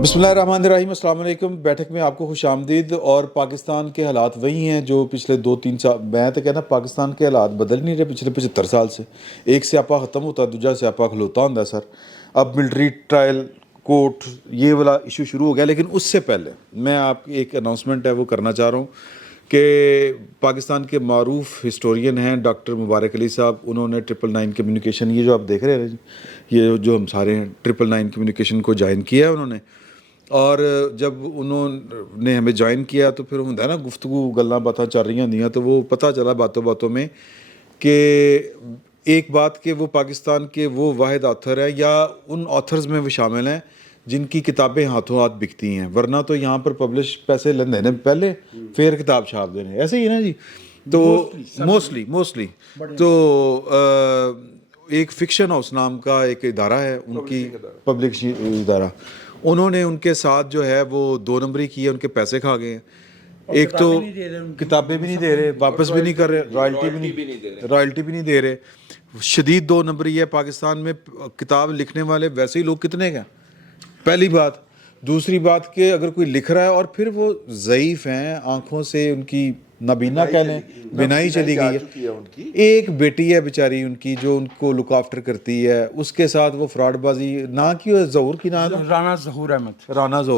بسم اللہ الرحمن الرحیم، السلام علیکم۔ بیٹھک میں آپ کو خوش آمدید۔ اور پاکستان کے حالات وہی ہیں جو پچھلے 2-3 سال، میں تو کہنا پاکستان کے حالات بدل نہیں رہے پچھلے 75 سال سے۔ ایک سیاپا ختم ہوتا ہے، دوجا سیاپا کھلوتا ہوتا ہے سر۔ اب ملٹری ٹرائل کورٹ یہ والا ایشو شروع ہو گیا، لیکن اس سے پہلے میں آپ کی ایک اناؤنسمنٹ ہے وہ کرنا چاہ رہا ہوں کہ پاکستان کے معروف ہسٹورین ہیں ڈاکٹر مبارک علی صاحب، انہوں نے 999 کمیونیکیشن، یہ جو آپ دیکھ رہے ہیں یہ جو ہم سارے ہیں 999 کمیونیکیشن کو جوائن کیا ہے انہوں نے۔ اور جب انہوں نے ہمیں جوائن کیا تو پھر ہوتا ہے نا گفتگو گلاں باتاں چل رہی ہوندیاں، تو وہ پتہ چلا باتوں باتوں میں کہ ایک بات کہ وہ پاکستان کے وہ واحد آتھر ہے یا ان آتھرز میں وہ شامل ہیں جن کی کتابیں ہاتھوں ہاتھ بکتی ہیں، ورنہ تو یہاں پر پبلش پیسے لین دینے پہلے پھر کتاب چھاپ دینے، ایسے ہی ہے نا جی۔ تو موسٹلی تو ایک فکشن ہاؤس نام کا ایک ادارہ ہے ان کی، پبلک ادارہ، انہوں نے ان کے ساتھ جو ہے وہ 2 نمبری کی ہے، ان کے پیسے کھا گئے ہیں۔ ایک تو کتابیں بھی نہیں دے رہے، واپس بھی نہیں کر رہے، رائلٹی بھی نہیں دے رہے، شدید 2 نمبری ہے۔ پاکستان میں کتاب لکھنے والے ویسے ہی لوگ کتنے ہیں، پہلی بات۔ دوسری بات کہ اگر کوئی لکھ رہا ہے اور پھر وہ ضعیف ہیں، آنکھوں سے ان کی نابینا کہہ لیں، بینائی چلی گئی ہے۔ ایک بیٹی ہے بیچاری ان کی جو ان کو لک آفٹر کرتی ہے، اس کے ساتھ وہ فراڈ بازی نہ کی، ظہور کی نام رانا ظہور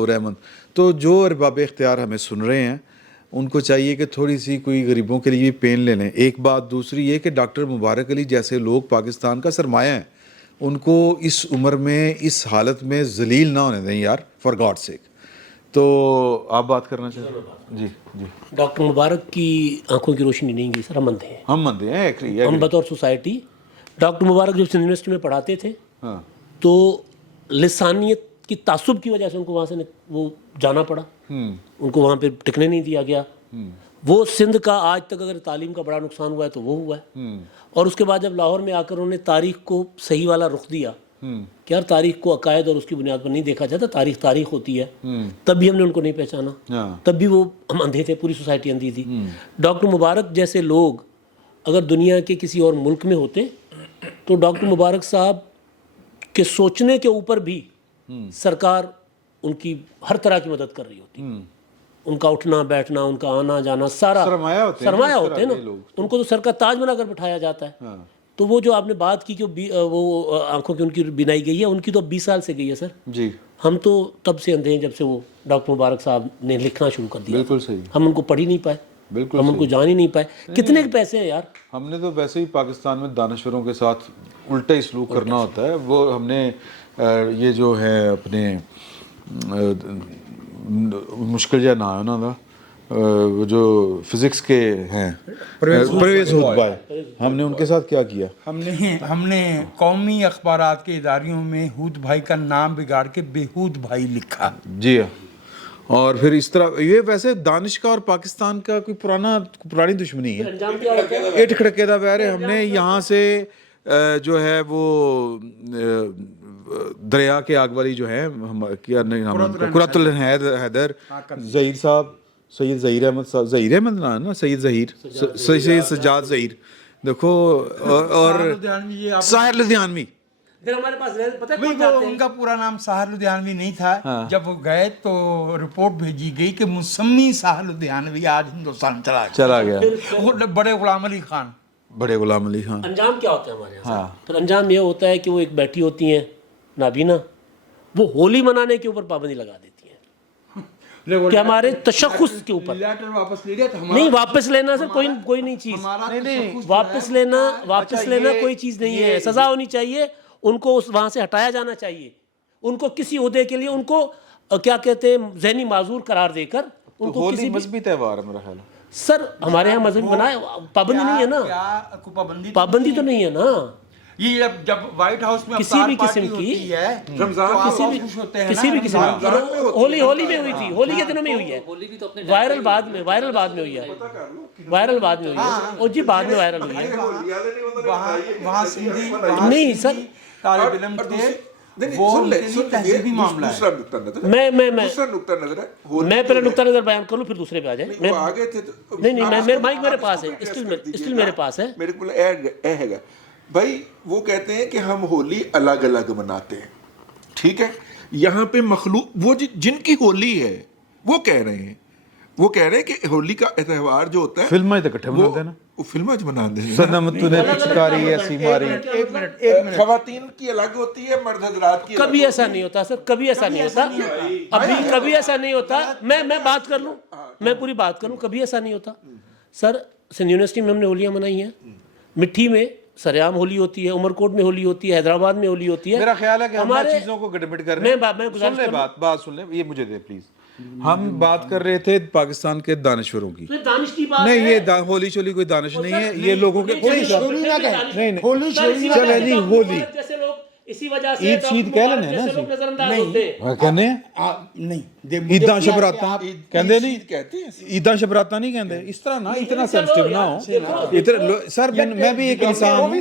احمد۔ تو جو ارباب اختیار ہمیں سن رہے ہیں ان کو چاہیے کہ تھوڑی سی کوئی غریبوں کے لیے پین لے لیں، ایک بات۔ دوسری یہ کہ ڈاکٹر مبارک علی جیسے لوگ پاکستان کا سرمایہ ہیں، ان کو اس عمر میں اس حالت میں ذلیل نہ ہونے دیں یار، فار گاڈ سیک۔ تو آپ بات کرنا چاہتے ہیں؟ جی جی۔ ڈاکٹر مبارک کی آنکھوں کی روشنی نہیں گئی سر، ہم اندھے ہیں، ہم مندے ہیں، ہم بطور سوسائٹی۔ ڈاکٹر مبارک جب یونیورسٹی میں پڑھاتے تھے تو لسانیت کی تعصب کی وجہ سے ان کو وہاں سے وہ جانا پڑا، ان کو وہاں پہ ٹکنے نہیں دیا گیا۔ وہ سندھ کا آج تک اگر تعلیم کا بڑا نقصان ہوا ہے تو وہ ہوا ہے۔ اور اس کے بعد جب لاہور میں آ کر انہوں نے تاریخ کو صحیح والا رخ دیا کہ یار تاریخ کو عقائد اور اس کی بنیاد پر نہیں دیکھا جاتا، تاریخ ہوتی ہے، تب بھی ہم نے ان کو نہیں پہچانا، تب بھی وہ ہم اندھے تھے، پوری سوسائٹی اندھی تھی۔ ڈاکٹر مبارک جیسے لوگ اگر دنیا کے کسی اور ملک میں ہوتے تو ڈاکٹر مبارک صاحب کے سوچنے کے اوپر بھی سرکار ان کی ہر طرح کی مدد کر رہی ہوتی، ان کا اٹھنا بیٹھنا، ان کا آنا جانا سارا سرمایہ ہوتے ہیں نا، ان کو تو سر کا تاج بنا کر بٹھایا جاتا ہے۔ تو وہ جو آپ نے بات کی کہ وہ آنکھوں کی ان کی بینائی گئی ہے، ان کی تو 20 سال سے گئی ہے سر جی۔ ہم تو تب سے اندھے ہیں جب سے وہ ڈاکٹر مبارک صاحب نے لکھنا شروع کر دیا۔ بالکل صحیح، ہم ان کو پڑھ ہی نہیں پائے، بالکل ہم ان کو جان ہی نہیں پائے۔ کتنے کے پیسے ہیں یار، ہم نے تو ویسے ہی پاکستان میں دانشوروں کے ساتھ الٹا ہی سلوک کرنا ہوتا ہے۔ وہ ہم نے یہ جو ہے اپنے مشکل جا نام ہے نا دا، وہ جو فزکس کے ہیں پرویز ہود بھائی، ہم نے ان کے ساتھ کیا کیا، ہم نے قومی اخبارات کے اداریوں میں ہود بھائی کا نام بگاڑ کے بےہود بھائی لکھا۔ جی ہاں۔ اور پھر اس طرح یہ ویسے دانش کا اور پاکستان کا کوئی پرانی دشمنی ہے، انجام کیا ہوتا ہے؟ ایٹ کھڑکے دا ویر ہے۔ ہم نے یہاں سے جو ہے وہ دریا کے آگ والی جو ہے کیا نام ہے، قرۃ الحیدر ظہیر صاحب، سید ظہیر احمد صاحب، ظہیر احمد نام ہے نا، سید سجاد ظہیر، دیکھو، اور ساحر لدھیانوی۔ پھر ہمارے پاس پتہ ہے وہ ان کا پورا نام ساحر لدھیانوی نہیں تھا۔ جب وہ گئے تو رپورٹ بھیجی گئی کہ مسمی ساحر لدھیانوی آج ہندوستان چلا گیا۔ وہ بڑے غلام علی خان، انجام کیا ہوتا ہے ہمارے یہاں؟ پھر انجام یہ ہوتا ہے کہ وہ ایک بیٹھی ہوتی ہیں نابینا، وہ ہولی منانے کے اوپر پابندی لگا دیتی ہیں کہ ہمارے تشخص کے اوپر نہیں، واپس لینا سر کوئی نہیں چیز، واپس لینا کوئی چیز نہیں ہے، سزا ہونی چاہیے، ان کو وہاں سے ہٹایا جانا چاہیے، ان کو کسی عہدے کے لیے ان کو کیا کہتے ہیں ذہنی معذور قرار دے کر ان کو کسی مذہبی تہوار ہے میرا خیال ہے سر، ہمارے یہاں مذہبی بنائے پابندی نہیں ہے نا، پابندی تو نہیں ہے نا۔ یہ جب وائٹ ہاؤس میں کسی بھی قسم کی کسی بھی قسم کی ہولی میں ہوئی تھی، ہولی کے دنوں میں ہوئی ہے، وائرل بعد میں ہوئی ہے، اور جی بعد میں وائرل ہوئی ہے وہاں سندھی نہیں سر۔ طالب علم تھے، میں پہلے نقطہ نظر بیان کر لوں پھر دوسرے پہ آ جائیں۔ نہیں، مائک میرے پاس ہے، اسٹل میرے پاس ہے۔ میرے کو ہے گا بھائی، وہ کہتے ہیں کہ ہم ہولی الگ الگ مناتے ہیں، ٹھیک ہے، یہاں پہ مخلوق وہ جن کی ہولی ہے وہ کہہ رہے ہیں کہ ہولی کا تہوار جو ہوتا ہے فلمیں تو اکٹھے بنا دینا، وہ فلمیں بنا دیں صدم تو نے پچکاری ایسی ماری، ایک منٹ خواتین کی الگ ہوتی ہے، مرد حضرات کی کبھی ایسا نہیں ہوتا سر، کبھی ایسا نہیں ہوتا، ابھی کبھی ایسا نہیں ہوتا. میں بات کر لوں، میں پوری بات کروں، کبھی ایسا نہیں ہوتا سر. سندھ یونیورسٹی میں ہم نے ہولیاں منائی ہیں، مٹھی میں سریام ہولی ہوتی ہے، عمر کوٹ میں ہولی ہوتی ہے، حیدرآباد میں ہولی ہوتی ہے. میرا خیال ہے کہ ہم ہمارے چیزوں کو گڑبڑ کر رہے ہیں. میں سن لیں بات سن لیں، یہ مجھے دے پلیز. ہم بات کر رہے تھے پاکستان کے دانشوروں کی. دانش کی بات نہیں، یہ ہولی شولی کوئی دانش نہیں ہے، یہ لوگوں کے نہیں ہولی شولی چلے نہیں، ہولی جیسے لوگ اسی وجہ سے عید شید کہہ لینے نا لوگ نظر انداز ہوتے ہیں. کہنے نہیں عیداں شبراتاں کہندے نہیں، کہتے ہیں عیداں شبراتاں نہیں کہندے. اس طرح نہ اتنا سینسٹیو نہ ہو. سر میں بھی ایک انسان ہوں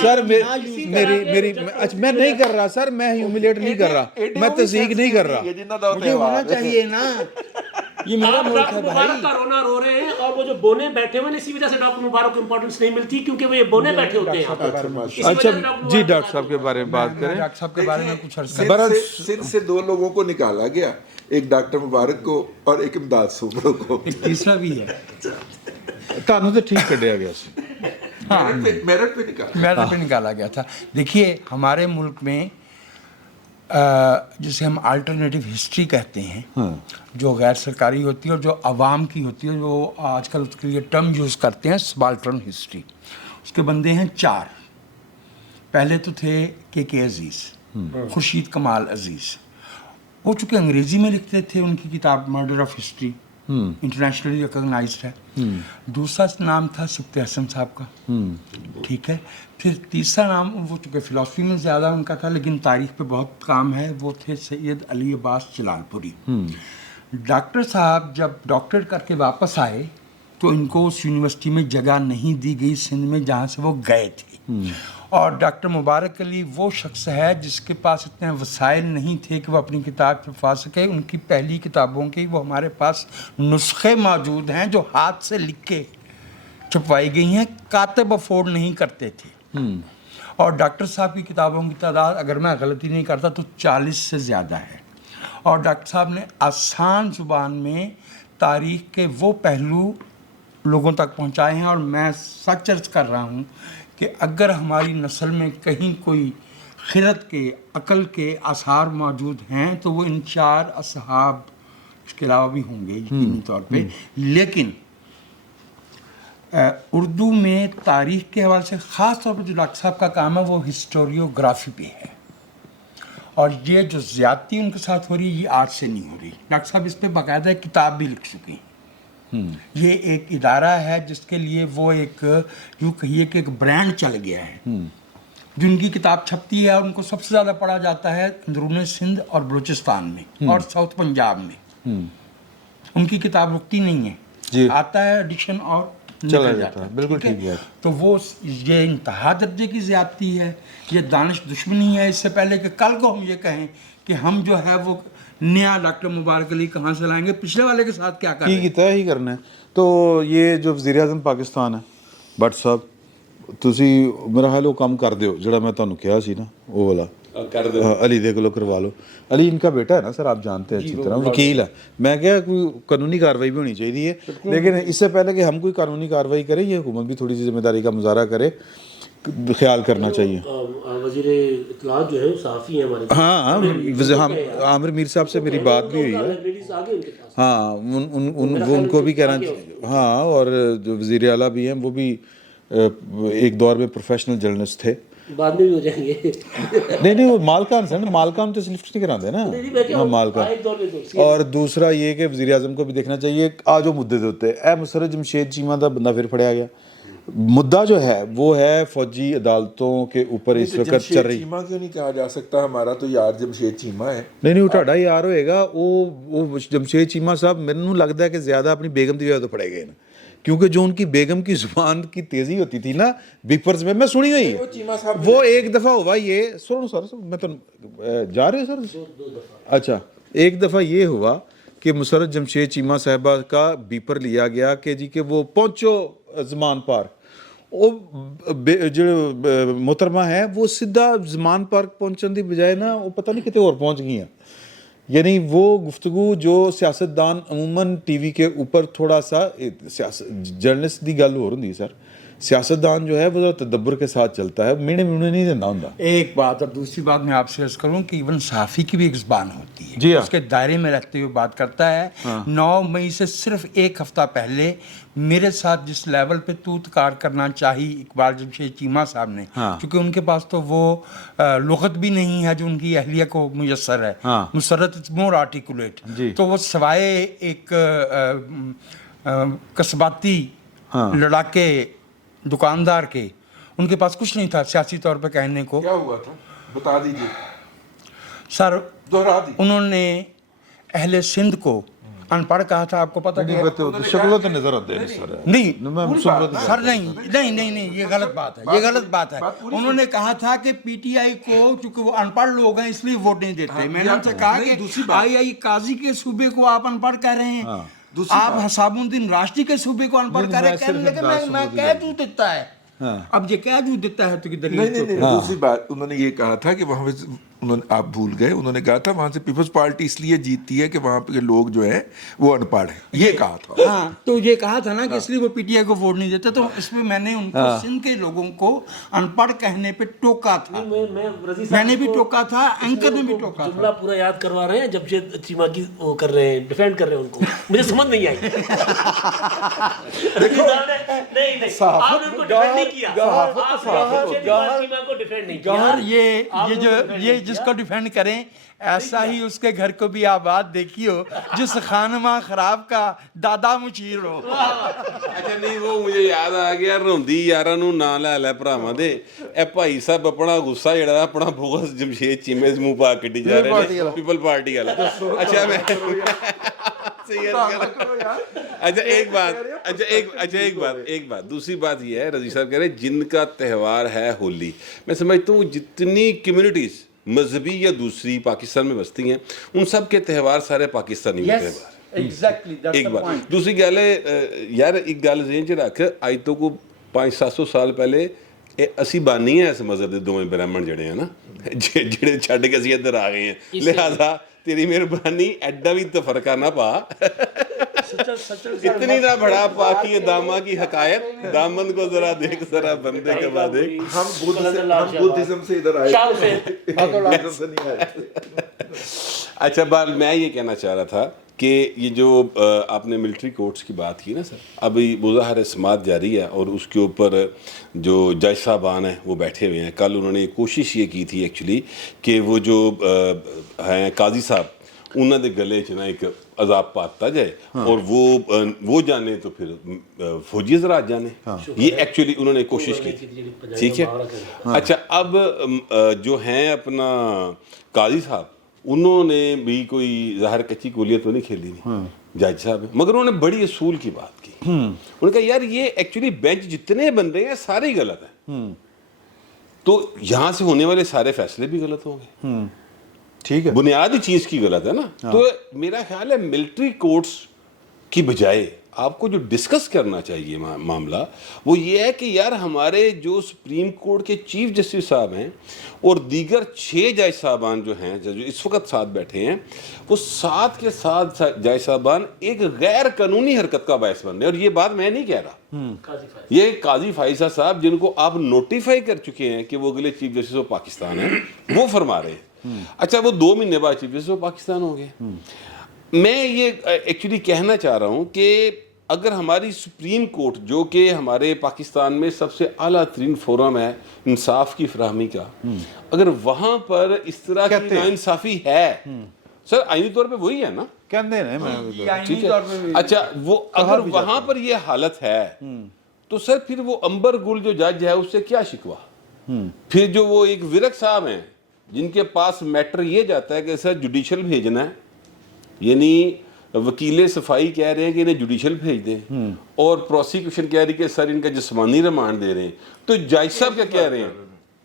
سر. میری میں نہیں کر رہا سر، میں ہیوملیٹ نہیں کر رہا، میں تصدیق نہیں کر رہا. مجھے ہونا چاہیے نا، یہ میرا ملک ہے بھائی. مبارک کا رونا رو رہے ہیں، اور وہ جو بونے بیٹھے ہوئے ہیں اسی وجہ سے ڈاکٹر مبارک کو امپورٹنس نہیں ملتی، کیونکہ وہ یہ بونے بیٹھے ہوتے ہیں. اچھا جی ڈاکٹر صاحب کے بارے میں بات کریں. ڈاکٹر صاحب کے بارے میں کچھ عرصہ سندھ سے 2 لوگوں کو نکالا گیا، ایک ڈاکٹر مبارک کو اور ایک امداد صوبرو کو. ایک تیسرا بھی ہے، تانوں تو ٹھیک کڈیا گیا سی. میرٹ پہ نکالا، میرٹ پہ نکالا گیا تھا. دیکھیے ہمارے ملک میں جسے ہم الٹرنیٹیو ہسٹری کہتے ہیں، جو غیر سرکاری ہوتی ہے اور جو عوام کی ہوتی ہے، جو آج کل اس کے لیے ٹرم یوز کرتے ہیں سبالٹرن ہسٹری. اس کے بندے ہیں 4. پہلے تو تھے کے عزیز، خورشید کمال عزیز. وہ چونکہ انگریزی میں لکھتے تھے، ان کی کتاب murder of history internationally recognised ہے. دوسرا نام تھا سبت حسن صاحب کا، ٹھیک ہے. پھر تیسرا نام، وہ چونکہ فلاسفی میں زیادہ ان کا تھا لیکن تاریخ پہ بہت کام ہے، وہ تھے سید علی عباس جلال پوری. ڈاکٹر صاحب جب ڈاکٹر کر کے واپس آئے تو ان کو اس یونیورسٹی میں جگہ نہیں دی گئی سندھ میں جہاں سے وہ گئے تھے. اور ڈاکٹر مبارک علی وہ شخص ہے جس کے پاس اتنے وسائل نہیں تھے کہ وہ اپنی کتاب چھپا سکے. ان کی پہلی کتابوں کی وہ ہمارے پاس نسخے موجود ہیں جو ہاتھ سے لکھ کے چھپوائی گئی ہیں، کاتب افورڈ نہیں کرتے تھے. اور ڈاکٹر صاحب کی کتابوں کی تعداد اگر میں غلطی نہیں کرتا تو 40 سے زیادہ ہے. اور ڈاکٹر صاحب نے آسان زبان میں تاریخ کے وہ پہلو لوگوں تک پہنچائے ہیں. اور میں سچ عرض کر رہا ہوں کہ اگر ہماری نسل میں کہیں کوئی خرد کے، عقل کے آثار موجود ہیں تو وہ ان 4 اصحاب اس کے علاوہ بھی ہوں گے یقینی طور پہ. لیکن اردو میں تاریخ کے حوالے سے خاص طور پر جو ڈاکٹر صاحب کا کام ہے وہ ہسٹوریوگرافی پہ ہے. اور یہ جو زیادتی ان کے ساتھ ہو رہی ہے یہ آرٹ سے نہیں ہو رہی. ڈاکٹر صاحب اس پہ باقاعدہ کتاب بھی لکھ چکی ہیں. یہ ایک ادارہ ہے جس کے لیے وہ ایک یوں کہیے کہ ایک برانڈ چل گیا ہے. جن کی کتاب چھپتی ہے اور ان کو سب سے زیادہ پڑھا جاتا ہے اندرون سندھ اور بلوچستان میں اور ساؤتھ پنجاب میں. ان کی کتاب رکتی نہیں ہے، آتا ہے ایڈیشن اور چلا جاتا ہے. بالکل ٹھیک ہے. تو وہ یہ انتہا درجے کی زیادتی ہے، یہ دانش دشمنی ہے. اس سے پہلے کہ کل کو ہم یہ کہیں کہ ہم جو ہے وہ نیا ڈاکٹر مبارک علی کہاں سے لائیں گے، پچھلے والے کے ساتھ کیا کریں کی طے ہی کرنا ہے. تو یہ جو وزیر اعظم پاکستان ہے بٹ صاحب، ਤੁਸੀਂ ਮੇਰਾ ਹਾਲ ਉਹ ਕੰਮ ਕਰ ਦਿਓ ਜਿਹੜਾ ਮੈਂ ਤੁਹਾਨੂੰ ਕਿਹਾ ਸੀ ਨਾ, ਉਹ ਵਾਲਾ ਕਰ ਦਿਓ. علی دے کو کروا لو. علی ان کا بیٹا ہے نا سر، آپ جانتے ہیں اچھی طرح، وکیل ہے. میں کہا کوئی قانونی کارروائی بھی ہونی چاہیے، لیکن اس سے پہلے کہ ہم کوئی قانونی کارروائی کریں یہ حکومت بھی تھوڑی سی ذمہ داری کا مظاہرہ کرے، خیال کرنا چاہیے. وزیر اطلاعات جو ہے صحافی ہیں ہمارے، ہاں عامر میر صاحب سے میری بات بھی ہوئی ہے. ہاں ان کو بھی کہنا، ہاں. اور جو وزیر اعلیٰ بھی ہیں وہ بھی ایک دور میں پروفیشنل جرنلسٹ تھے، بعد میں بھی ہو جائیں گے. نہیں وہ مالکان سے نا، مالکان تو لفٹ نہیں کراتے نا. ہاں مالکان. اور دوسرا یہ کہ وزیر اعظم کو بھی دیکھنا چاہیے آج وہ مدعے ہوتے اے مسرت جمشید چیمہ دا بندہ پھر پھڑیا گیا. مدعا جو ہے وہ ہے فوجی عدالتوں کے اوپر اس وقت چل رہی. چیمہ کیوں نہیں کہا جا سکتا؟ ہمارا تو یار جمشید چیمہ ہے. نہیں وہ تہاڈا یار ہوئے گا. وہ جمشید چیمہ صاحب میرے لگتا ہے کہ زیادہ اپنی بیگم کی وجہ تو پڑے گئے نا، کیونکہ جو ان کی بیگم کی زبان کی تیزی ہوتی تھی نا بیپرز میں سنی ہوئی ہے. وہ ایک دفعہ ہوا یہ سنو سر، میں تو جا رہے ہو سر. اچھا، ایک دفعہ یہ ہوا کہ مسرت جمشید چیمہ صاحبہ کا بیپر لیا گیا کہ جی کہ وہ پہنچو زمان پار. وہ جو محترمہ ہے وہ سیدھا زمان پارک پہنچن دی بجائے نا وہ پتہ نہیں کتے اور پہنچ گئی ہیں. یعنی وہ گفتگو جو سیاستدان عموماً ٹی وی کے اوپر تھوڑا سا جرنلسٹ دی گل ہو رہی ہے سر, سیاستدان جو ہے وہ ذرا تدبر کے ساتھ چلتا ہے, مینے نہیں دینا ہوں. ایک بات, اور دوسری بات میں آپ سے عرض کروں کہ ایون صحافی کی بھی ایک زبان ہوتی ہے, جی ہاں, اس کے دائرے میں رہتے ہوئے بات کرتا ہے. 9 مئی سے صرف ایک ہفتہ پہلے میرے ساتھ جس لیول پہ توت کار کرنا چاہی اقبال جمشید چیمہ صاحب نے, کیونکہ ان کے پاس تو وہ لغت بھی نہیں ہے جو ان کی اہلیہ کو میسر ہے, مسرت مور آرٹیکولیٹ, تو وہ سوائے ایک قصباتی لڑاکے دکاندار کے ان کے پاس کچھ نہیں تھا سیاسی طور پہ کہنے کو. کیا ہوا تھا بتا دیجیے سر. دوہرا دی. انہوں نے اہل سندھ کو ان پڑھ کہا تھا, آپ کو پتہ ہے شکلوں تو نظر آتے ہیں سر. نہیں سر, نہیں, یہ غلط بات ہے, یہ غلط بات ہے. انہوں نے کہا تھا کہ پی ٹی آئی کو چونکہ وہ ان پڑھ لوگ ہیں اس لیے ووٹ نہیں دیتے. میں نے ان سے کہا کہ آئی قاضی کے صوبے کو آپ ان پڑھ کہہ رہے ہیں, آپ حساب الدین راشدی کے صوبے کو ان پڑھ کہہ رہے ہیں, کہنے لگے میں کہہ دوں دیتا ہے. اب یہ کہہ دوں دیتا ہے تو کہ دلیل نہیں, دوسری بات انہوں نے یہ کہا تھا کہ وہاں پہ آپ بھول گئے, انہوں نے کہا تھا وہاں سے پیپلز پارٹی اس لیے جیتتی ہے کہ وہاں پہ لوگ جو ہیں وہ ان پڑھ ہیں, یہ کہا تھا. ہاں, تو یہ کہا تھا نا کہ اس لیے وہ پی ٹی آئی کو ووٹ نہیں دیتے. تو اس میں میں نے ان کو سندھ کے لوگوں کو ان پڑھ کہنے پہ ٹوکا تھا, میں نے بھی ٹوکا تھا, اینکر نے بھی ٹوکا تھا. جملہ پورا یاد کروا رہے ہیں جمشید چیمہ کی وہ کر رہے ہیں, ڈیفینڈ کر رہے ہیں ان کو, مجھے سمجھ نہیں آئی. نہیں آپ نے ان کو ڈیفینڈ نہیں کیا, جوہر یہ جس کو ڈیفینڈ کریں ایسا ہی اس کے گھر کو بھی آباد دیکھیو جس خانمہ خراب کا دادا مشیر ہو. اچھا نہیں, وہ مجھے یاد آ گیا روندی یاراں نوں نہ لے لے بھراواں دے, اے بھائی صاحب اپنا غصہ جڑا اپنا بغض جمشید چیمے دے منہ پا کڈی جا رہے ہیں پیپل پارٹی والا. اچھا میں اچھا ایک بات دوسری بات یہ ہے, رضی صاحب کہہ رہے جن کا تہوار ہے ہولی, میں سمجھتا ہوں جتنی کمیونٹیز مذہبی یا دوسری پاکستان میں بستی ہیں ان سب کے تہوار سارے پاکستانی ہوتے ہیں. ایک بات دوسری گل ہے یار, ایک گل ذہن چ رکھ, اج تو کو 500-700 سال پہلے اسی بانی ہیں اس مذہب دے دوویں برہمن جڑے ہیں نا, جڑے چھڈ کے اسی ادھر آ گئے ہیں, لہذا تیری مہربانی ایڈا بھی تفرقہ نہ پا, اتنی نہ بڑا پاکی داما کی حقائق, دامن کو ذرا دیکھ ذرا بندے کے بعد دیکھ. ہم بدھزم سے ادھر آئے. اچھا بات میں یہ کہنا چاہ رہا تھا کہ یہ جو آپ نے ملٹری کورٹس کی بات کی نا سر, ابھی مظاہرہ سماعت جاری ہے اور اس کے اوپر جو جج صاحبان ہیں وہ بیٹھے ہوئے ہیں. کل انہوں نے کوشش یہ کی تھی ایکچولی کہ وہ جو ہیں قاضی صاحب انہوں نے گلے چ نا ایک عذاب پاتا جائے اور وہ جانے تو پھر فوجی حضرات جانے, یہ ایکچولی انہوں نے کوشش کی تھی. ٹھیک ہے, اچھا اب جو ہیں اپنا قاضی صاحب انہوں نے بھی کوئی ظاہر کچی گولیاں تو نہیں کھیلی نہیں جج صاحب, مگر انہوں نے بڑی اصول کی بات کی. انہوں نے کہا یار یہ ایکچولی بینچ جتنے بن رہے ہیں سارے ہی غلط ہیں, تو یہاں سے ہونے والے سارے فیصلے بھی غلط ہوں گے. ٹھیک ہے, بنیادی چیز کی غلط ہے نا. تو میرا خیال ہے ملٹری کورٹس کی بجائے آپ کو جو ڈسکس کرنا چاہیے معاملہ وہ یہ ہے کہ یار ہمارے جو سپریم کورٹ کے چیف جسٹس صاحب ہیں اور دیگر 6 جج صاحبان جو ہیں جو اس وقت ساتھ بیٹھے ہیں, وہ 7 کے 7 جج صاحبان ایک غیر قانونی حرکت کا باعث بن رہے ہیں. اور یہ بات میں نہیں کہہ رہا, یہ قاضی فائزہ صاحب جن کو آپ نوٹیفائی کر چکے ہیں کہ وہ اگلے چیف جسٹس آف پاکستان ہیں, وہ فرما رہے ہیں. اچھا وہ 2 مہینے بعد چیف جسٹس آف پاکستان ہو گئے. میں یہ ایکچولی کہنا چاہ رہا ہوں کہ اگر ہماری سپریم کورٹ جو کہ ہمارے پاکستان میں سب سے اعلیٰ ترین فورم ہے انصاف کی فراہمی کا, اگر وہاں پر اس طرح کی ناانصافی ہے, سر آئینی طور پہ وہی ہے نا, کہندے ہیں ٹھیک ہے. اچھا وہ اگر وہاں پر یہ حالت ہے تو سر پھر وہ امبر گل جو جج ہے اس سے کیا شکوہ. پھر جو وہ ایک ورک صاحب ہیں جن کے پاس میٹر یہ جاتا ہے کہ سر جوڈیشل بھیجنا ہے, یعنی وکیل صفائی کہہ رہے ہیں کہ انہیں جوڈیشل بھیج دیں, اور پروسیکیوشن کہہ رہی کہ سر ان کا جسمانی ریمانڈ دے رہے ہیں, تو جج صاحب کیا کہہ رہے ہیں,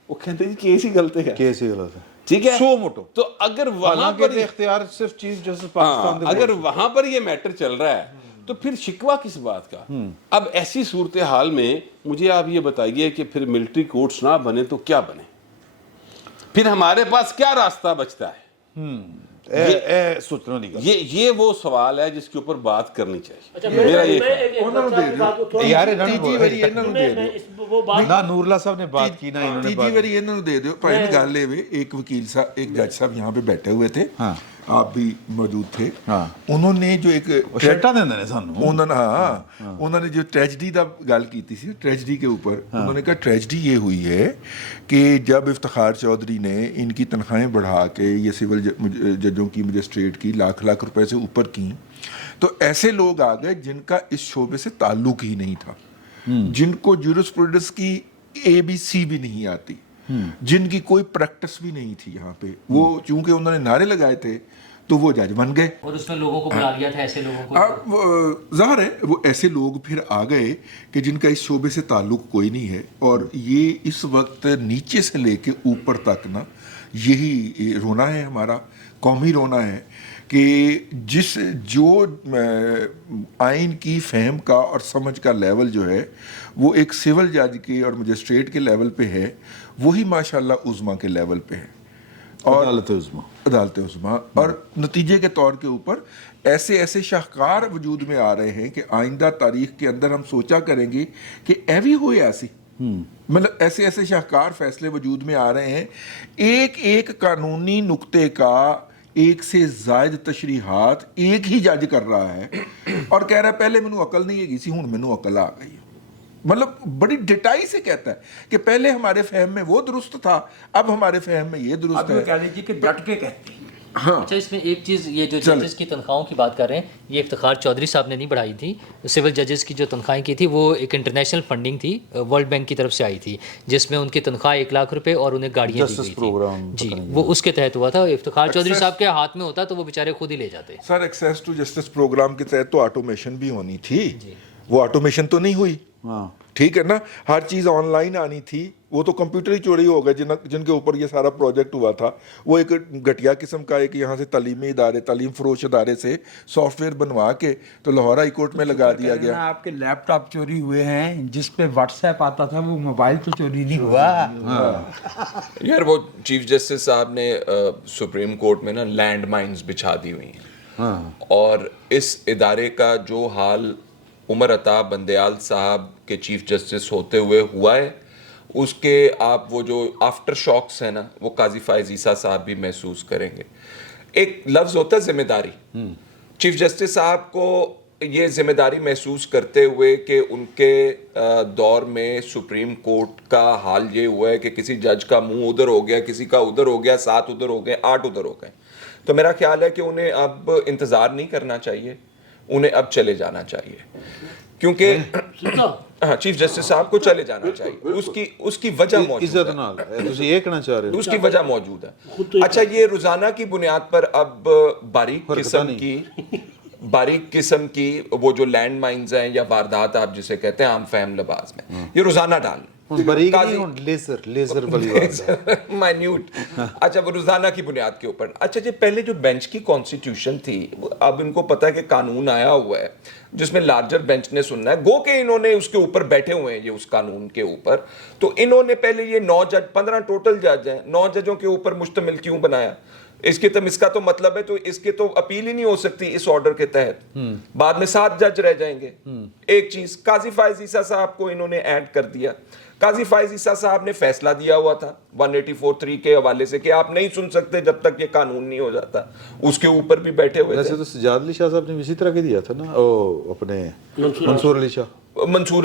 وہ کہتے ہیں کیس ہی غلط ہے, کیس ہی غلط ہے. ٹھیک ہے, سو موٹو. تو اگر وہاں پر اختیار صرف چیف جسٹس پاکستان, اگر وہاں پر یہ میٹر چل رہا ہے تو پھر شکوہ کس بات کا؟ اب ایسی صورتحال میں مجھے آپ یہ بتائیے کہ پھر ملٹری کورٹس نہ بنے تو کیا بنے؟ پھر ہمارے پاس کیا راستہ بچتا ہے؟ سوچنا نہیں یہ وہ سوال ہے جس کے اوپر بات کرنی چاہیے. میرا یہ نہ نور اللہ صاحب نے بات کی، نہ انہوں نے تیجی واری انہوں نے دے دیو. بھائی نے گل ہے، ایک وکیل صاحب، ایک جج صاحب یہاں پہ بیٹھے ہوئے تھے، آپ بھی موجود تھے. انہوں نے جو ایک انہوں نے جو ٹریجڈی دا گل کی تھی، ٹریجڈی کے اوپر انہوں نے کہا ٹریجڈی یہ ہوئی ہے کہ جب افتخار چودھری نے ان کی تنخواہیں بڑھا کے یہ سول ججوں کی، مجسٹریٹ کی لاکھ روپے سے اوپر کی، تو ایسے لوگ آ گئے جن کا اس شعبے سے تعلق ہی نہیں تھا، جن کو جورسپروڈنس کی ABC بھی نہیں آتی، جن کی کوئی پریکٹس بھی نہیں تھی یہاں پہ. وہ چونکہ انہوں نے نعرے لگائے تھے تو وہ جج بن گئے، اور اس میں لوگوں کو بلا لیا تھا، ایسے لوگوں کو. اب ظاہر ہے وہ ایسے لوگ پھر آ گئے کہ جن کا اس شعبے سے تعلق کوئی نہیں ہے. اور یہ اس وقت نیچے سے لے کے اوپر تک نا یہی رونا ہے، ہمارا قومی رونا ہے کہ جو آئین کی فہم کا اور سمجھ کا لیول جو ہے وہ ایک سول جج کے اور مجسٹریٹ کے لیول پہ ہے، وہی ماشاءاللہ عظما کے لیول پہ ہے، اور عدالت عظما. اور نتیجے کے طور کے اوپر ایسے شاہکار وجود میں آ رہے ہیں کہ آئندہ تاریخ کے اندر ہم سوچا کریں گے کہ ایوی ہوئے ایسی، مطلب ایسے شاہکار فیصلے وجود میں آ رہے ہیں. ایک قانونی نقطے کا ایک سے زائد تشریحات ایک ہی جج کر رہا ہے اور کہہ رہا ہے پہلے مینوں عقل نہیں ہے سی، ہوں مینوں عقل آ گئی. مطلب بڑی ڈٹائی سے کہتا ہے کہ پہلے ہمارے فہم میں وہ درست تھا، اب ہمارے فہم میں یہ درست ہے. کہہ لیجیے کہ ڈٹ کے کہتے ہیں. اچھا، اس میں ایک چیز، یہ جو ججز کی تنخواہوں کی بات کر رہے ہیں، یہ افتخار چودھری صاحب نے نہیں بڑھائی تھی. سول ججز کی جو تنخواہیں کی تھی وہ ایک انٹرنیشنل فنڈنگ تھی، ورلڈ بینک کی طرف سے آئی تھی، جس میں ان کی تنخواہ 1 لاکھ روپے اور انہیں گاڑیاں دی گئی تھیں. جی، وہ اس کے تحت ہوا تھا. افتخار چودھری صاحب کے ہاتھ میں ہوتا تو وہ بیچارے خود ہی لے جاتے. سر ایکسیس ٹو جسٹس پروگرام کے تحت تو آٹومیشن بھی ہونی تھی، وہ آٹومیشن تو نہیں ہوئی. ٹھیک ہے نا، ہر چیز آن لائن آنی تھی، وہ تو کمپیوٹر ہی چوری ہو گئے جن کے اوپر یہ سارا پروجیکٹ ہوا تھا. وہ ایک گھٹیا قسم کا ایک یہاں سے تعلیمی ادارے، تعلیم فروش ادارے سے سافٹ ویئر بنوا کے تو لاہور ہائی کورٹ میں لگا دیا گیا. آپ کے لیپ ٹاپ چوری ہوئے ہیں، جس پہ واٹس ایپ آتا تھا، وہ موبائل تو چوری نہیں ہوا. یار وہ چیف جسٹس صاحب نے سپریم کورٹ میں نا لینڈ مائنز بچھا دی ہوئی ہیں، اور اس ادارے کا جو حال عمر عطا بندیال صاحب کے چیف جسٹس ہوتے ہوئے ہوا ہے، اس کے آپ وہ جو آفٹر شاکس ہیں نا، وہ قاضی فائز عیسیٰ صاحب بھی محسوس کریں گے. ایک لفظ ہوتا ہے ذمہ داری. چیف جسٹس صاحب کو یہ ذمہ داری محسوس کرتے ہوئے کہ ان کے دور میں سپریم کورٹ کا حال یہ ہوا ہے کہ کسی جج کا منہ ادھر ہو گیا، کسی کا ادھر ہو گیا، 7 ادھر ہو گئے، 8 ادھر ہو گئے. تو میرا خیال ہے کہ انہیں اب انتظار نہیں کرنا چاہیے، انہیں اب چلے جانا چاہیے، کیونکہ ہاں چیف جسٹس صاحب کو چلے جانا چاہیے. اس کی وجہ موجود ہے، اس کی وجہ موجود ہے. اچھا، یہ روزانہ کی بنیاد پر اب باریک قسم کی وہ جو لینڈ مائنز ہیں یا واردات آپ جسے کہتے ہیں عام فہم لباس میں، یہ روزانہ ڈالنا مائنیوٹ. اچھا، وہ روزانہ کی بنیاد کے اوپر. اچھا جی، پہلے جو بینچ کی کانسٹیٹیوشن تھی، اب ان کو پتا ہے کہ قانون آیا ہوا ہے جس میں لارجر بینچ نے سننا ہے، گو کہ انہوں نے اس کے اوپر بیٹھے ہوئے ہیں، یہ اس قانون کے اوپر. تو انہوں نے پہلے یہ 9 جج، 15 ٹوٹل جج ہیں، 9 ججوں کے اوپر مشتمل کیوں بنایا؟ اس کا تو مطلب ہے تو اس کی تو اپیل ہی نہیں ہو سکتی اس آرڈر کے تحت. بعد میں 7 جج رہ جائیں گے. ایک چیز، قاضی فائز عیسیٰ صاحب کو انہوں نے ایڈ کر دیا. قاضی فائز عیسیٰ صاحب نے فیصلہ دیا ہوا تھا 184(3) کے حوالے سے کہ آپ نہیں سن سکتے جب تک یہ قانون نہیں ہو جاتا. اس کے اوپر بھی بیٹھے ہوئے ویسے تو سجاد علی شاہ صاحب نے اسی طرح کے دیا تھا نا، اپنے منصور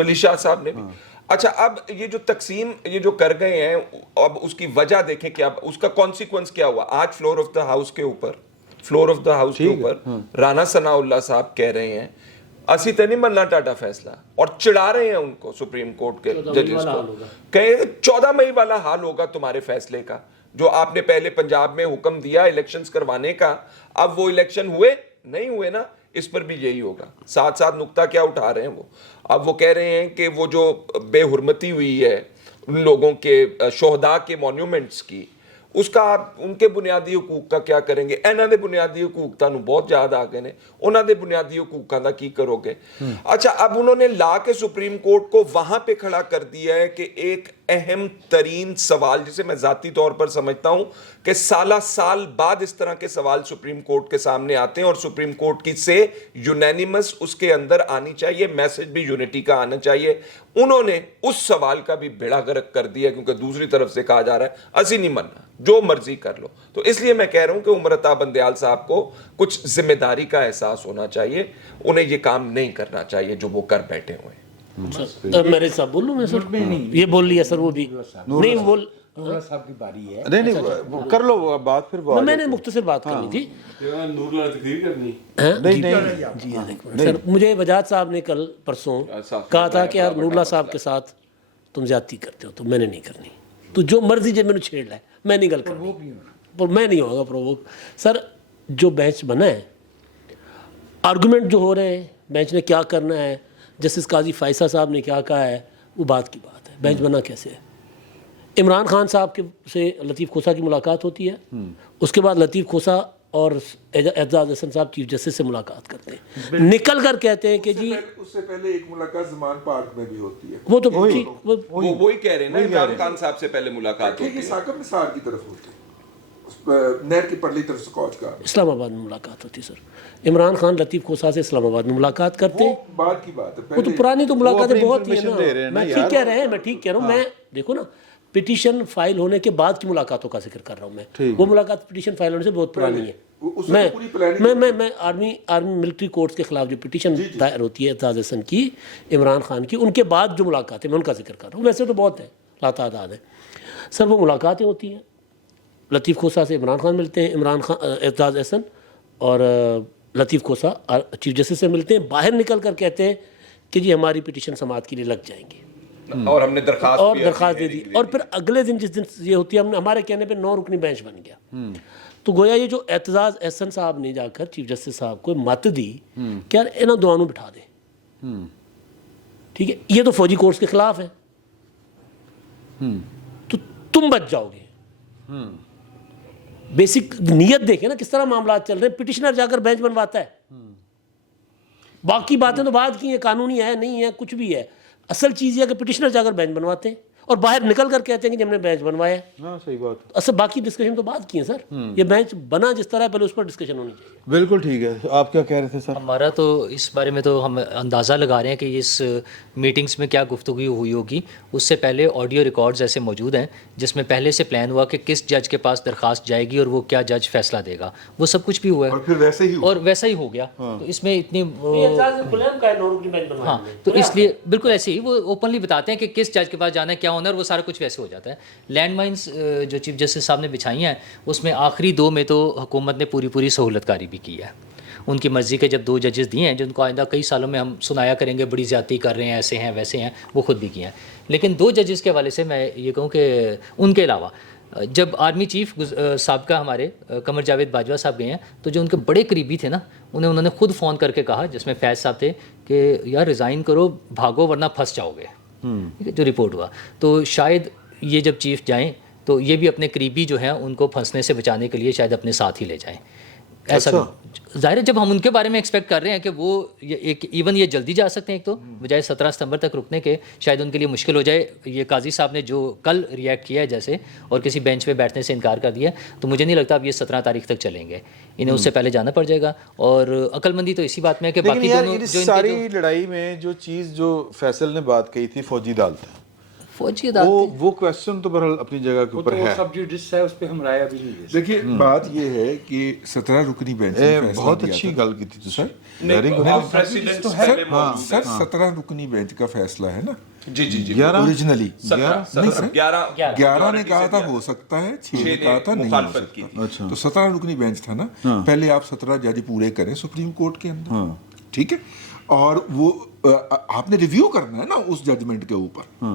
علی شاہ صاحب نے بھی. اچھا، اب یہ جو تقسیم یہ جو کر گئے ہیں، اب اس کی وجہ دیکھیں کیا، اس کا کانسیکوینس کیا ہوا. آج فلور آف دا ہاؤس کے اوپر رانا ثناء اللہ صاحب کہہ رہے ہیں اسی تے نہیں مننا ٹاٹا فیصلہ، اور چڑھا رہے ہیں ان کو سپریم کورٹ کے ججز کو، کہیں 14 مئی والا حال ہوگا تمہارے فیصلے کا، جو آپ نے پہلے پنجاب میں حکم دیا الیکشنز کروانے کا. اب وہ الیکشن ہوئے نہیں ہوئے نا، اس پر بھی یہی ہوگا. ساتھ نقطہ کیا اٹھا رہے ہیں وہ، اب وہ کہہ رہے ہیں کہ وہ جو بے حرمتی ہوئی ہے ان لوگوں کے شہداء کے مونیومنٹس کی، اس کا آپ ان کے بنیادی حقوق کا کیا کریں گے؟ ਇਹਨਾਂ ਦੇ ਬੁਨਿਆਦੀ حقوق ਤੁਹਾਨੂੰ ਬਹੁਤ ਯਾਦ ਆ ਗਏ ਨੇ, ਉਹਨਾਂ ਦੇ ਬੁਨਿਆਦੀ حقوقਾਂ ਦਾ ਕੀ ਕਰੋਗੇ? اچھا اب انہوں نے لا کے سپریم کورٹ کو وہاں پہ کھڑا کر دیا ہے کہ ایک اہم ترین سوال جسے میں ذاتی طور پر سمجھتا ہوں کہ سالہ سال بعد اس طرح کے سوال سپریم کورٹ کے سامنے آتے ہیں اور سپریم کورٹ کی سے یونینیمس اس کے اندر آنی چاہیے, میسج بھی یونٹی کا آنا چاہیے. انہوں نے اس سوال کا بھی بیڑا غرق کر دیا کیونکہ دوسری طرف سے کہا جا رہا ہے اسی نہیں مننا, جو مرضی کر لو. تو اس لیے میں کہہ رہا ہوں کہ عمر عطا بندیال صاحب کو کچھ ذمہ داری کا احساس ہونا چاہیے, انہیں یہ کام نہیں کرنا چاہیے جو وہ کر بیٹھے ہوئے ہیں. میرے صاحب بولوں میں سر, یہ بول لیا سر, وہ بھی نہیں بول, نوراللہ صاحب کی باری ہے. نہیں کر لو بات, پھر میں نے مختصر بات کرنی تھی. نوراللہ تقریر کرنی. جی سر, مجھے وجاہت صاحب نے کل پرسوں کہا تھا کہ یار نوراللہ صاحب کے ساتھ تم زیادتی کرتے ہو, تو میں نے نہیں کرنی, تو جو مرضی جب میں نے چھیڑ لیا میں نہیں گل کرنی, میں نہیں ہوگا پرووک. سر جو بینچ بنا ہے, آرگومنٹ جو ہو رہے ہیں بینچ نے کیا کرنا ہے, جسٹس قاضی فائصہ صاحب نے کیا کہا ہے, وہ بات کی بات ہے. بینچ بنا کیسے ہے؟ عمران خان صاحب کے سے لطیف کھوسہ کی ملاقات ہوتی ہے, اس کے بعد لطیف کھوسہ اور اعجاز احسن صاحب چیف جسٹس سے ملاقات کرتے ہیں, نکل کر کہتے ہیں کہ جی اس سے پہلے ایک ملاقات زمان پارک میں بھی ہوتی ہے. وہ تو وہی کہہ رہے ہیں نا, عمران خان صاحب سے پہلے ملاقات ہوتی ہے. ثاقب نثار کی طرف ہوتی ہے, نہر کی پرلی طرف سے کوچ کا اسلام آباد میں ملاقات ہوتی ہے. سر عمران خان لطیف کھوسہ سے اسلام آباد میں ملاقات کرتے ہیں, بعد کی بات ہے. وہ تو پرانی تو ملاقاتیں بہت ہی ہیں نا. میں ٹھیک کہہ رہے ہیں, میں ٹھیک کہہ رہا ہوں. میں دیکھو نا, پٹیشن فائل ہونے کے بعد کی ملاقاتوں کا ذکر کر رہا ہوں میں. وہ ملاقات پٹیشن فائل ہونے سے بہت پرانی ہے. میں آرمی ملٹری کورٹس کے خلاف جو پٹیشن دائر ہوتی ہے اعجاز احسن کی, عمران خان کی, ان کے بعد جو ملاقاتیں میں ان کا ذکر کر رہا ہوں. ویسے تو بہت ہے, لاتعداد ہے. سر وہ ملاقاتیں ہوتی ہیں, لطیف کھوسہ سے عمران خان ملتے ہیں, عمران خان اعجاز احسن اور لطیف کھوسہ چیف جسٹس سے ملتے ہیں, باہر نکل کر کہتے ہیں کہ جی ہماری پٹیشن سماعت کے لیے لگ جائیں گی, اور ہم نے درخواست دے دی. اور پھر اگلے دن جس دن یہ ہوتی ہے, ہمارے کہنے پہ 9 رکنی بینچ بن گیا. تو گویا یہ جو اعتزاز احسن صاحب نے جا کر چیف جسٹس صاحب کو مت دی کہ یار انہاں دوانوں بٹھا دے, ٹھیک ہے, یہ تو فوجی کورٹس کے خلاف ہے, تو تم بچ جاؤ گے. بیسک نیت دیکھیں نا کس طرح معاملات چل رہے ہیں. پٹیشنر جا کر بینچ بنواتا ہے, باقی باتیں تو بعد کی ہیں, قانونی ہے نہیں ہے کچھ بھی ہے. اصل چیز یہ ہے کہ پٹیشنر جا کر بینچ بنواتے ہیں اور باہر نکل کر کہتے ہیں کہ ہم نے بینچ بنوایا. ہاں صحیح بات. اصل باقی ڈسکشن تو بعد کی ہیں سر. یہ بینچ بنا جس طرح پہلے اس پر ڈسکشن ہونی چاہیے. بالکل ٹھیک ہے. آپ کیا کہہ رہے تھے سر؟ ہمارا تو اس بارے میں تو ہم اندازہ لگا رہے ہیں کہ اس میٹنگز میں کیا گفتگو ہوئی ہوگی. اس سے پہلے آڈیو ریکارڈز ایسے موجود ہیں جس میں پہلے سے پلان ہوا کہ کس جج کے پاس درخواست جائے گی اور وہ کیا جج فیصلہ دے گا. وہ سب کچھ بھی ہوا ہے اور پھر ویسے ہی ہو گیا. تو اس میں اتنی ہاں, تو اس لیے بالکل ایسے ہی وہ اوپنلی بتاتے ہیں کہ کس جج کے پاس جانا ہے, کیا ہونا ہے, اور وہ سارا کچھ ویسے ہو جاتا ہے. لینڈ مائنس جو چیف جسٹس صاحب نے بچھائی ہیں اس میں آخری 2 میں تو حکومت نے پوری سہولت کاری بھی کی ہے. ان کی مرضی کے جب 2 ججز دیے ہیں جن کو آئندہ کئی سالوں میں ہم سنایا کریں گے بڑی زیادتی کر رہے ہیں, ایسے ہیں ویسے ہیں, وہ خود بھی کیے ہیں. لیکن 2 ججز کے حوالے سے میں یہ کہوں کہ ان کے علاوہ جب آرمی چیف سابقہ ہمارے قمر جاوید باجوہ صاحب گئے ہیں تو جو ان کے بڑے قریبی تھے نا, انہوں نے خود فون کر کے کہا, جس میں فیض صاحب تھے, کہ یار ریزائن کرو, بھاگو ورنہ پھنس جاؤ گے. ٹھیک ہے, جو رپورٹ ہوا. تو شاید یہ جب چیف جائیں تو یہ بھی اپنے قریبی جو ہیں ان کو پھنسنے سے بچانے کے لیے شاید اپنے ساتھ ہی لے جائیں. ایسا ظاہر ہے جب ہم ان کے بارے میں ایکسپیکٹ کر رہے ہیں کہ وہ ایک ایون یہ جلدی جا سکتے ہیں, ایک تو بجائے 17 ستمبر تک رکنے کے, شاید ان کے لیے مشکل ہو جائے. یہ قاضی صاحب نے جو کل ریئیکٹ کیا ہے جیسے, اور کسی بینچ پہ بیٹھنے سے انکار کر دیا, تو مجھے نہیں لگتا اب یہ 17 تاریخ تک چلیں گے. انہیں اس سے پہلے جانا پڑ جائے گا. اور عقل مندی تو اسی بات میں ہے کہ باقی دونوں جو ساری لڑائی میں جو چیز جو فیصل نے بات کہی تھی فوجی عدالت, فوجی عدالت, وہ کویسچن تو بہرحال اپنی جگہ کے اوپر ہے. سب جوڈس ہے, اس پہ ہم رائے ابھی نہیں دے سکتے. دیکھیے بات یہ ہے کہ 17 رکنی بینچ بہت اچھی گل کی تھی سر. سر 17 رکنی بینچ کا فیصلہ ہے نا, جی اوریجنلی 11 نے کہا تھا تھا ہو سکتا ہے, 6 نے کہا تھا نہیں ہو سکتا. تو 17 رکنی بینچ تھا نا, پہلے آپ 17 جج پورے کریں سپریم کورٹ کے اندر, ٹھیک ہے, اور وہ آپ نے ریویو کرنا ہے نا اس ججمنٹ کے اوپر.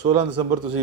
16 ਦਸੰਬਰ ਤੁਸੀਂ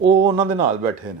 ਉਹ ਉਹਨਾਂ ਦੇ ਨਾਲ ਬੈਠੇ ਨੇ।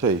صحیح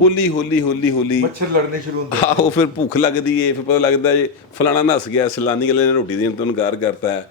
ਹੌਲੀ ਹੌਲੀ ਹੌਲੀ ਹੌਲੀ ਮੱਛਰ ਲੜਨੇ ਸ਼ੁਰੂ ਹੁੰਦੇ ਆਹੋ ਫਿਰ ਭੁੱਖ ਲੱਗਦੀ ਹੈ, ਫਿਰ ਪਤਾ ਲੱਗਦਾ ਜੇ ਫਲਾਣਾ ਨੱਸ ਗਿਆ, ਸਲਾਨੀ ਵਾਲੇ ਨੇ ਰੋਟੀ ਦੇਣ ਤੋਂ ਇਨਕਾਰ ਕਰਤਾ ਹੈ,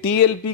TLP